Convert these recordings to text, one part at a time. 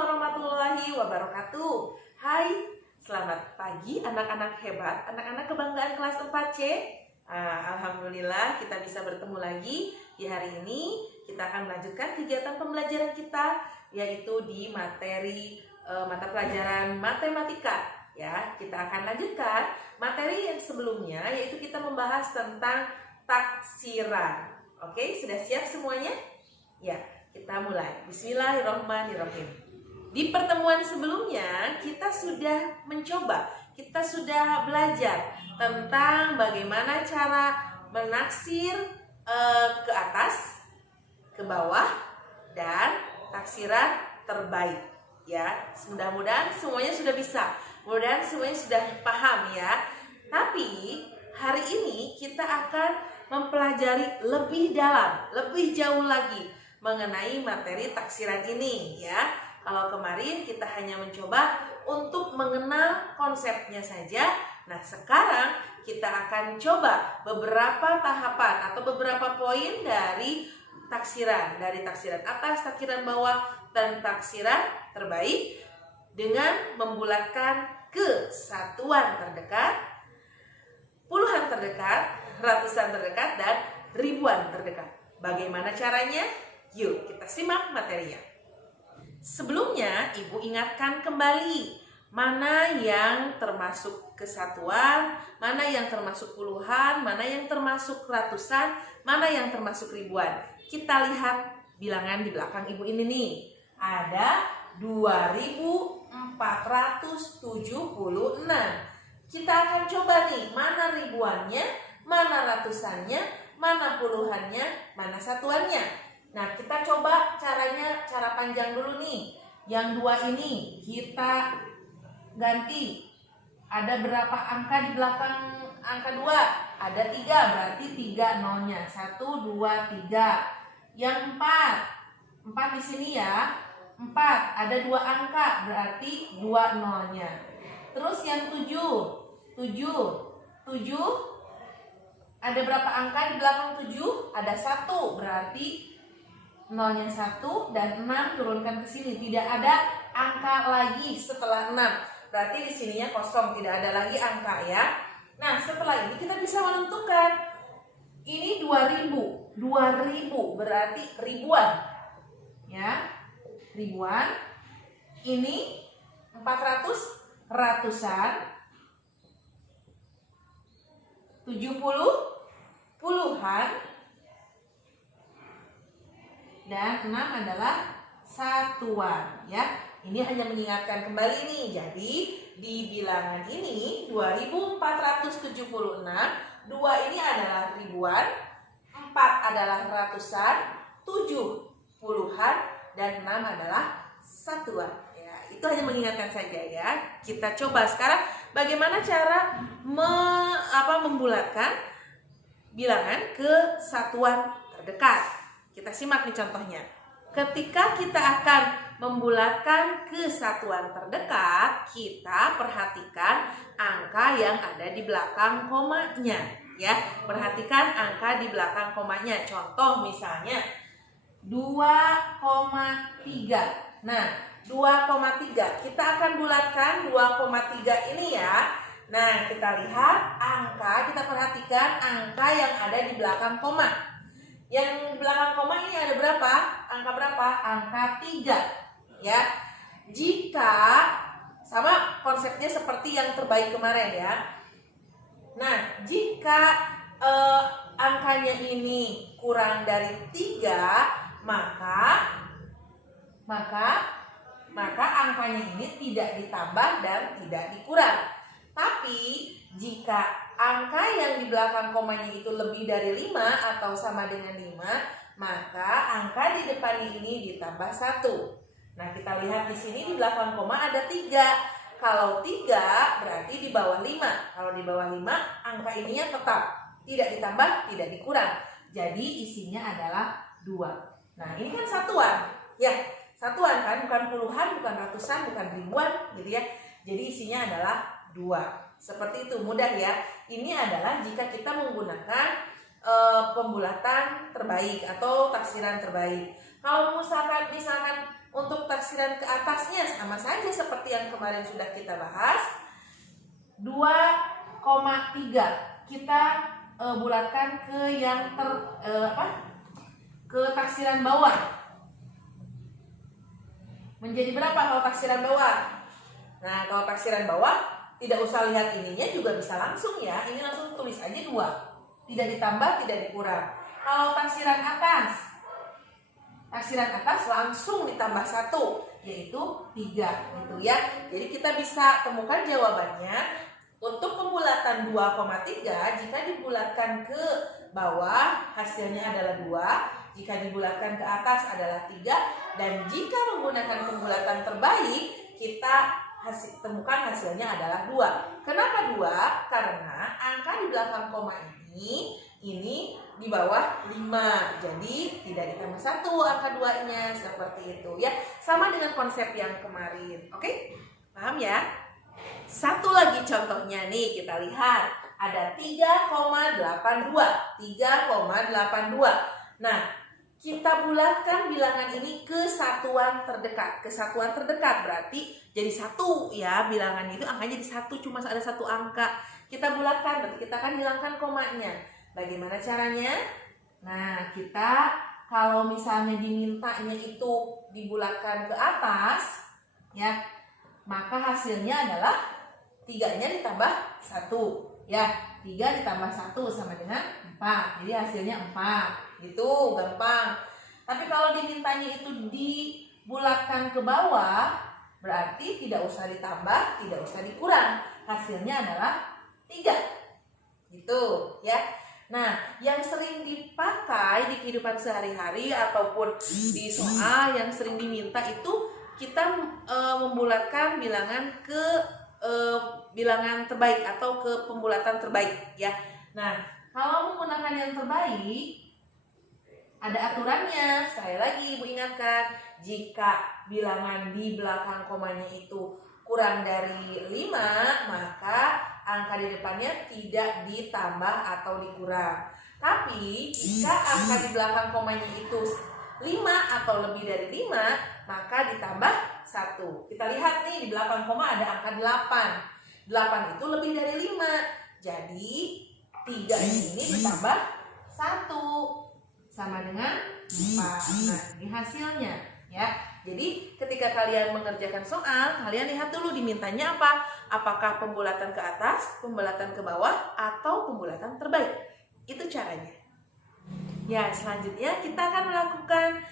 warahmatullahi wabarakatuh. Hai, selamat pagi anak-anak hebat, anak-anak kebanggaan kelas 4C. Alhamdulillah kita bisa bertemu lagi di hari ini. Kita akan melanjutkan kegiatan pembelajaran kita, yaitu di materi mata pelajaran matematika. Ya, kita akan lanjutkan materi yang sebelumnya, yaitu kita membahas tentang taksiran. Oke, sudah siap semuanya? Ya, kita mulai. Bismillahirrahmanirrahim. Di pertemuan sebelumnya kita sudah mencoba, kita sudah belajar tentang bagaimana cara menaksir ke atas, ke bawah, dan taksiran terbaik. Ya, mudah-mudahan semuanya sudah bisa. Mudah-mudahan semuanya sudah paham ya. Tapi hari ini kita akan mempelajari lebih dalam, lebih jauh lagi mengenai materi taksiran ini ya. Kalau kemarin kita hanya mencoba untuk mengenal konsepnya saja. Nah, sekarang kita akan coba beberapa tahapan atau beberapa poin dari taksiran. Dari taksiran atas, taksiran bawah, dan taksiran terbaik dengan membulatkan ke satuan terdekat, puluhan terdekat, ratusan terdekat, dan ribuan terdekat. Bagaimana caranya? Yuk kita simak materinya. Sebelumnya, Ibu ingatkan kembali mana yang termasuk kesatuan, mana yang termasuk puluhan, mana yang termasuk ratusan, mana yang termasuk ribuan. Kita lihat bilangan di belakang Ibu ini nih. Ada 2476. Kita akan coba nih, mana ribuannya, mana ratusannya, mana puluhannya, mana satuannya. Nah, kita coba caranya, cara panjang dulu nih. Yang dua ini kita ganti. Ada berapa angka di belakang angka 2? Ada 3, berarti 3 nolnya. 1, 2, 3. Yang 4 di sini ya. 4, ada 2 angka, berarti 2 nolnya. Terus yang 7 ada berapa angka di belakang 7? Ada 1, berarti nolnya 1, dan 6 turunkan ke sini. Tidak ada angka lagi setelah 6. Berarti di sininya kosong, tidak ada lagi angka ya. Nah, setelah ini kita bisa menentukan. Ini 2000. 2000 berarti ribuan. Ya. Ribuan. Ini 400 ratusan. 70 puluhan. Dan 6 adalah satuan ya. Ini hanya mengingatkan kembali nih. Jadi di bilangan ini 2476, 2 ini adalah ribuan, 4 adalah ratusan, 7 puluhan, dan 6 adalah satuan ya. Itu hanya mengingatkan saja ya. Kita coba sekarang bagaimana cara membulatkan bilangan ke satuan terdekat. Kita simak nih contohnya. Ketika kita akan membulatkan ke satuan terdekat, kita perhatikan angka yang ada di belakang komanya ya. Perhatikan angka di belakang komanya. Contoh misalnya 2,3. Nah, 2,3 kita akan bulatkan 2,3 ini ya. Nah, kita lihat angka, kita perhatikan angka yang ada di belakang koma. Yang di belakang koma ini ada berapa? Angka berapa? Angka 3 ya. Jika sama konsepnya seperti yang terbaik kemarin ya. Nah, jika angkanya ini kurang dari 3, maka angkanya ini tidak ditambah dan tidak dikurang. Tapi jika angka yang di belakang komanya itu lebih dari 5 atau sama dengan 5, maka angka di depan ini ditambah 1. Nah, kita lihat di sini di belakang koma ada 3. Kalau 3 berarti di bawah 5. Kalau di bawah 5, angka ininya tetap tidak ditambah, tidak dikurang. Jadi isinya adalah 2. Nah, ini kan satuan. Ya, satuan kan, bukan puluhan, bukan ratusan, bukan ribuan gitu ya. Jadi isinya adalah 2. Seperti itu, mudah ya. Ini adalah jika kita menggunakan pembulatan terbaik atau taksiran terbaik. Kalau misalkan untuk taksiran ke atasnya sama saja seperti yang kemarin sudah kita bahas. 2,3 kita bulatkan ke yang ke taksiran bawah. Menjadi berapa kalau taksiran bawah? Nah, kalau taksiran bawah tidak usah lihat ininya juga bisa langsung ya. Ini langsung tulis aja 2. Tidak ditambah, tidak dikurang. Kalau taksiran atas langsung ditambah 1, yaitu 3 gitu ya. Jadi kita bisa temukan jawabannya untuk pembulatan 2,3 jika dibulatkan ke bawah hasilnya adalah 2, jika dibulatkan ke atas adalah 3, dan jika menggunakan pembulatan terbaik kita temukan hasilnya adalah 2. Kenapa 2? Karena angka di belakang koma ini di bawah 5. Jadi tidak ditambah 1 angka 2-nya, seperti itu ya. Sama dengan konsep yang kemarin. Oke? Paham ya? Satu lagi contohnya nih, kita lihat. Ada 3,82. 3,82. Nah, kita bulatkan bilangan ini ke satuan terdekat. Ke satuan terdekat berarti jadi 1 ya. Bilangan itu angkanya jadi 1, cuma ada 1 angka. Kita bulatkan, berarti kita akan hilangkan komanya. Bagaimana caranya? Nah, kita kalau misalnya dimintanya itu dibulatkan ke atas ya, maka hasilnya adalah 3-nya ditambah 1 ya. 3 ditambah 1 sama dengan 4. Jadi hasilnya 4. Gitu, gampang. Tapi kalau dimintanya itu dibulatkan ke bawah, berarti tidak usah ditambah, tidak usah dikurang. Hasilnya adalah 3. Gitu ya. Nah, yang sering dipakai di kehidupan sehari-hari ataupun di soal yang sering diminta itu kita membulatkan bilangan ke bilangan terbaik atau ke pembulatan terbaik ya. Nah, kalau menggunakan yang terbaik ada aturannya. Sekali lagi Ibu ingatkan, jika bilangan di belakang komanya itu kurang dari 5, maka angka di depannya tidak ditambah atau dikurang. Tapi jika angka di belakang komanya itu 5 atau lebih dari 5, maka ditambah 1. Kita lihat nih, di belakang koma ada angka 8. 8 itu lebih dari 5. Jadi 3 ini ditambah 1 sama dengan 4. Nah, ini hasilnya ya. Jadi ketika kalian mengerjakan soal, kalian lihat dulu dimintanya apa. Apakah pembulatan ke atas, pembulatan ke bawah, atau pembulatan terbaik. Itu caranya. Ya, selanjutnya kita akan melakukan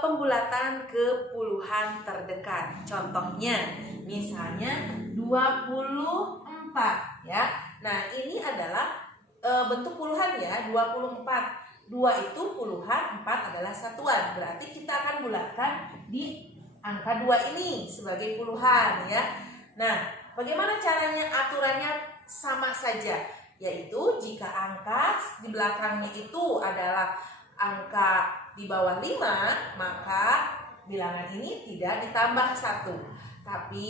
pembulatan ke puluhan terdekat. Contohnya, misalnya 24 ya. Nah, ini adalah bentuk puluhan ya, 24. 2 itu puluhan, 4 adalah satuan. Berarti kita akan bulatkan di angka 2 ini sebagai puluhan ya. Nah, bagaimana caranya? Aturannya sama saja, yaitu jika angka di belakangnya itu adalah angka di bawah 5, maka bilangan ini tidak ditambah 1. Tapi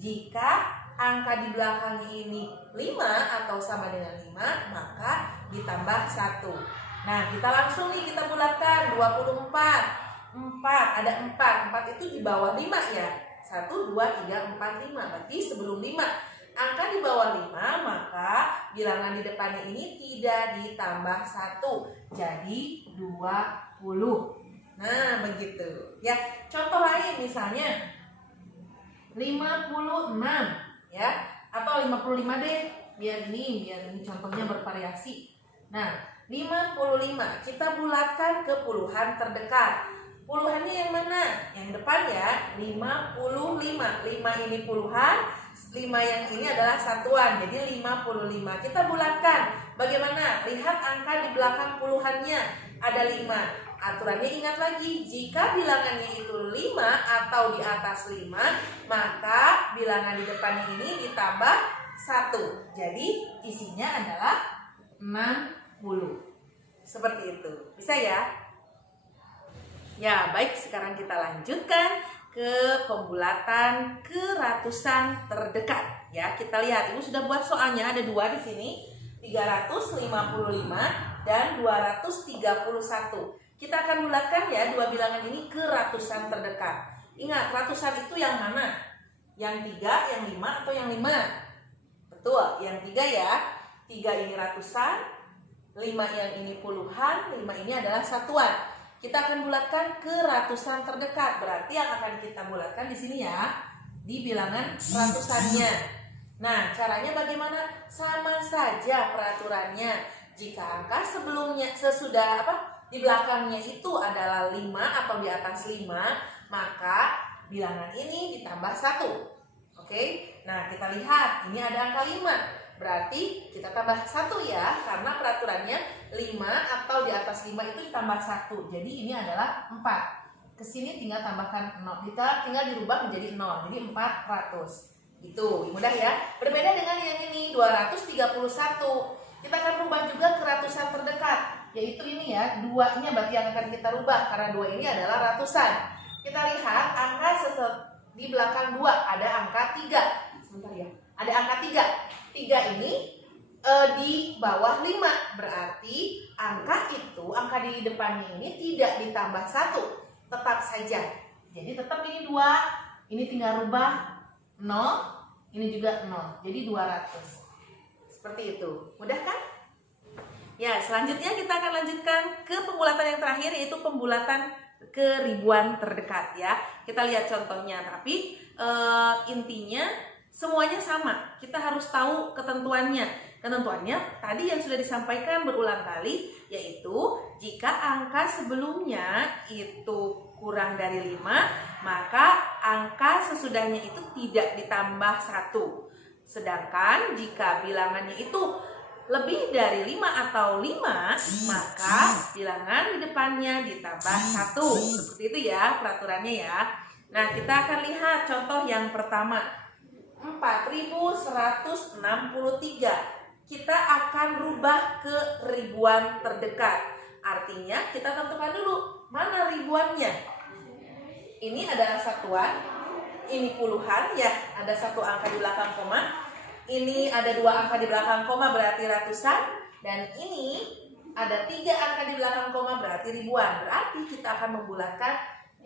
jika angka di belakangnya ini 5 atau sama dengan 5, maka ditambah 1. Nah, kita langsung nih kita bulatkan 24. 4, ada 4 itu di bawah 5 ya. 1, 2, 3, 4, 5. Berarti sebelum 5. Angka di bawah 5, maka bilangan di depannya ini tidak ditambah 1. Jadi 20. Nah, begitu. Ya, contoh lain misalnya 56 ya, atau 55 deh. Biar ini contohnya bervariasi. Nah, 55 kita bulatkan ke puluhan terdekat. Puluhannya yang mana? Yang depan ya, 55. 5 ini puluhan, 5 yang ini adalah satuan. Jadi 55. Kita bulatkan. Bagaimana? Lihat angka di belakang puluhannya ada 5. Aturannya ingat lagi, jika bilangannya itu 5 atau di atas 5, maka bilangan di depannya ini ditambah 1. Jadi isinya adalah 60. Seperti itu. Bisa ya? Ya, baik, sekarang kita lanjutkan ke pembulatan ke ratusan terdekat. Ya, kita lihat. Ibu sudah buat soalnya, ada 2 di sini. 355 dan 231. Kita akan bulatkan ya dua bilangan ini ke ratusan terdekat. Ingat, ratusan itu yang mana? Yang 3, yang 5, atau yang 5? Betul, yang 3 ya. 3 ini ratusan, 5 yang ini puluhan, 5 ini adalah satuan. Kita akan bulatkan ke ratusan terdekat. Berarti yang akan kita bulatkan di sini ya, di bilangan ratusannya. Nah, caranya bagaimana? Sama saja peraturannya. Jika angka sebelumnya sesudah di belakangnya itu adalah 5 atau di atas 5, maka bilangan ini ditambah 1. Oke? Nah, kita lihat ini ada angka 5. Berarti kita tambah 1 ya, karena peraturannya 5 atau di atas 5 itu ditambah 1. Jadi ini adalah 4. Kesini tinggal tambahkan 0. Kita tinggal dirubah menjadi 0. Jadi 400. Itu mudah ya. Berbeda dengan yang ini 231. Kita akan rubah juga ke ratusan terdekat, yaitu ini ya, 2-nya berarti yang akan kita rubah karena 2 ini adalah ratusan. Kita lihat angka di belakang 2 ada angka 3. Sebentar ya. Ada angka 3. 3 ini di bawah 5. Berarti angka di depannya ini tidak ditambah 1. Tetap saja. Jadi tetap ini 2. Ini tinggal rubah 0. Ini juga 0. Jadi 200. Seperti itu. Mudah kan? Ya, selanjutnya kita akan lanjutkan ke pembulatan yang terakhir, yaitu pembulatan ke ribuan terdekat ya. Kita lihat contohnya, tapi intinya semuanya sama. Kita harus tahu ketentuannya. Ketentuannya tadi yang sudah disampaikan berulang kali, yaitu jika angka sebelumnya itu kurang dari 5, maka angka sesudahnya itu tidak ditambah 1. Sedangkan jika bilangannya itu lebih dari 5 atau 5, maka bilangan di depannya ditambah 1. Seperti itu ya peraturannya ya. Nah, kita akan lihat contoh yang pertama. 4163. Kita akan rubah ke ribuan terdekat. Artinya kita tentukan dulu mana ribuannya. Ini adalah satuan, ini puluhan ya, ada 1 angka di belakang koma. Ini ada 2 angka di belakang koma berarti ratusan, dan ini ada 3 angka di belakang koma berarti ribuan. Berarti kita akan membulatkan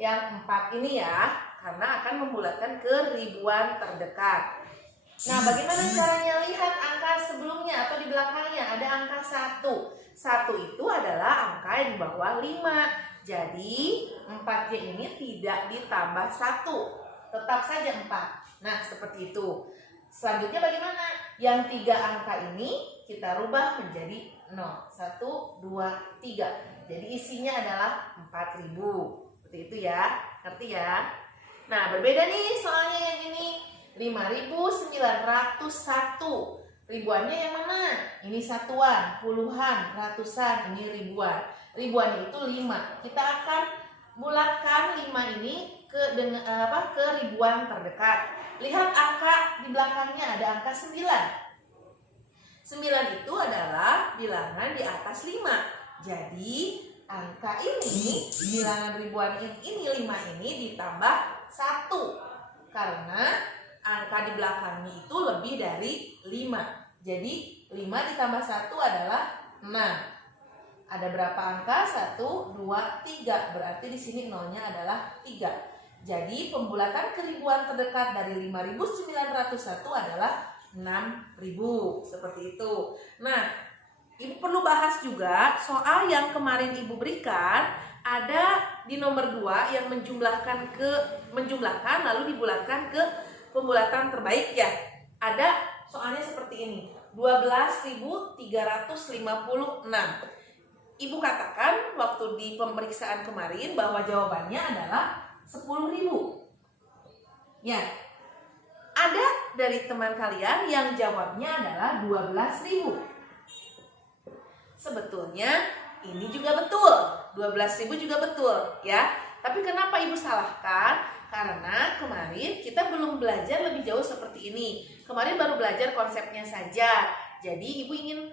yang 4 ini ya, karena akan membulatkan ke ribuan terdekat. Nah, bagaimana caranya? Lihat angka sebelumnya atau di belakangnya ada angka 1. 1 itu adalah angka yang di bawah 5. Jadi 4-nya ini tidak ditambah 1. Tetap saja 4. Nah, seperti itu. Selanjutnya bagaimana? Yang 3 angka ini kita rubah menjadi 0. 1, 2, 3. Jadi isinya adalah 4000. Seperti itu ya. Ngerti ya? Nah, berbeda nih soalnya yang ini. 5901. Ribuannya yang mana? Ini satuan, puluhan, ratusan, ini ribuan. Ribuan itu 5. Kita akan bulatkan 5 ini ke ribuan terdekat. Lihat angka di belakangnya ada angka 9. 9 itu adalah bilangan di atas 5. Jadi angka ini, bilangan ribuan ini 5 ini ditambah 1. Karena angka di belakangnya itu lebih dari 5. Jadi 5 ditambah 1 adalah 6. Ada berapa angka? 1, 2, 3. Berarti di sini nolnya adalah 3. Jadi pembulatan ke ribuan terdekat dari 5901 adalah 6000. Seperti itu. Nah, Ibu perlu bahas juga soal yang kemarin Ibu berikan. Ada di nomor 2 yang menjumlahkan lalu dibulatkan ke pembulatan terbaik ya. Ada soalnya seperti ini. 12.356. Ibu katakan waktu di pemeriksaan kemarin bahwa jawabannya adalah 10.000. Ya. Ada dari teman kalian yang jawabnya adalah 12.000. Sebetulnya ini juga betul. 12.000 juga betul ya. Tapi kenapa Ibu salahkan? Karena kemarin kita belum belajar lebih jauh seperti ini. Kemarin baru belajar konsepnya saja. Jadi Ibu ingin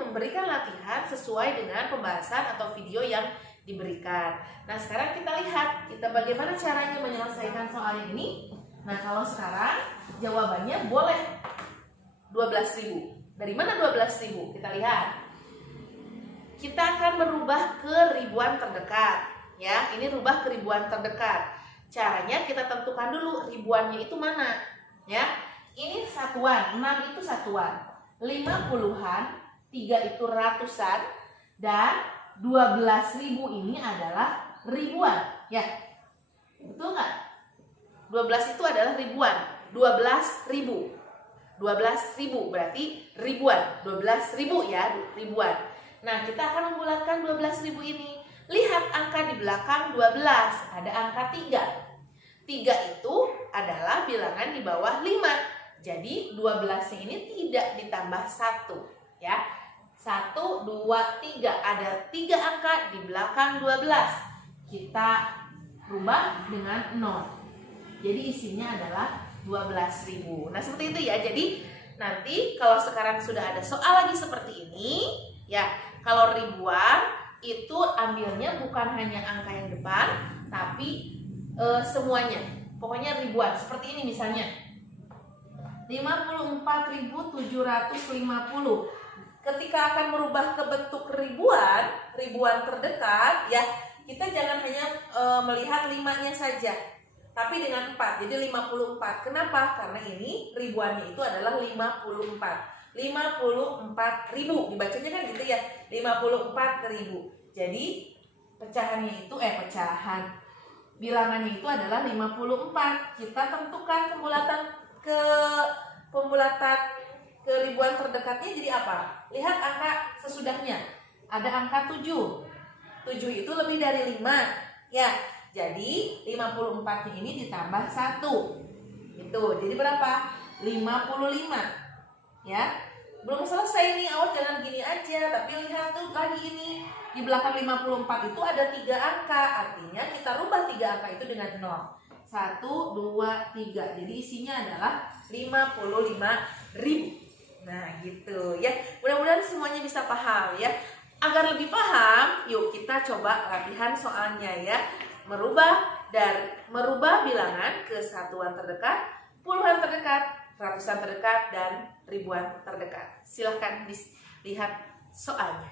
memberikan latihan sesuai dengan pembahasan atau video yang diberikan. Nah, sekarang kita lihat bagaimana caranya menyelesaikan soal ini. Nah, kalau sekarang jawabannya boleh 12.000. Dari mana 12.000? Kita lihat. kita akan merubah ke ribuan terdekat. Ya, ini rubah ke ribuan terdekat. Caranya kita tentukan dulu ribuannya itu mana. Ya, ini satuan, 6 itu satuan, 5 puluhan, 3 itu ratusan, dan 12.000 ini adalah ribuan. Ya, betul nggak? 12 itu adalah ribuan. 12.000. 12.000 berarti ribuan. 12.000 ya, ribuan. Nah, kita akan membulatkan 12.000 ini. Lihat angka di belakang 12, ada angka 3. 3 itu adalah bilangan di bawah 5. Jadi 12-nya ini tidak ditambah 1, ya. 1, 2, 3, ada 3 angka di belakang 12. Kita rubah dengan 0. Jadi isinya adalah 12.000. Nah, seperti itu ya. Jadi nanti kalau sekarang sudah ada soal lagi seperti ini, ya, kalau ribuan itu ambilnya bukan hanya angka yang depan, tapi semuanya. Pokoknya ribuan. Seperti ini misalnya. 54.750. Ketika akan merubah ke bentuk ribuan terdekat, ya, kita jangan hanya melihat 5-nya saja, tapi dengan 4. Jadi 54. Kenapa? Karena ini ribuannya itu adalah 54. 54.000 dibacanya kan gitu ya, 54.000. Jadi pecahannya itu bilangannya itu adalah 54. Kita tentukan pembulatan ke ribuan terdekatnya jadi apa? Lihat angka sesudahnya. Ada angka 7. 7 itu lebih dari 5. Ya, jadi 54-nya ini ditambah 1. Itu. Jadi berapa? 55. Ya, belum selesai nih, awas jangan gini aja, tapi lihat tuh lagi ini di belakang 54 itu ada 3 angka, artinya kita rubah 3 angka itu dengan 0. 1, 2, 3. Jadi isinya adalah 55.000. Nah, gitu ya. Mudah-mudahan semuanya bisa paham ya. Agar lebih paham, yuk kita coba latihan soalnya ya. Merubah bilangan ke satuan terdekat, puluhan terdekat, ratusan terdekat, dan ribuan terdekat. Silahkan dilihat soalnya.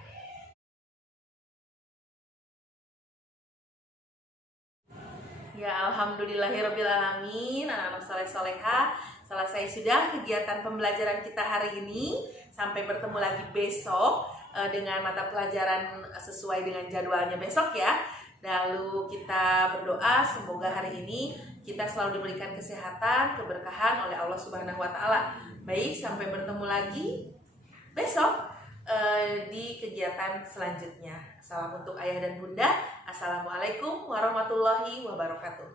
Ya, alhamdulillahirrabbilalamin. Anak-anak soleh-soleha, selesai sudah kegiatan pembelajaran kita hari ini. Sampai bertemu lagi besok dengan mata pelajaran sesuai dengan jadwalnya besok ya. Lalu kita berdoa semoga hari ini kita selalu diberikan kesehatan, keberkahan oleh Allah Subhanahu wa Ta'ala. Baik, sampai bertemu lagi besok di kegiatan selanjutnya. Salam untuk ayah dan bunda. Assalamualaikum warahmatullahi wabarakatuh.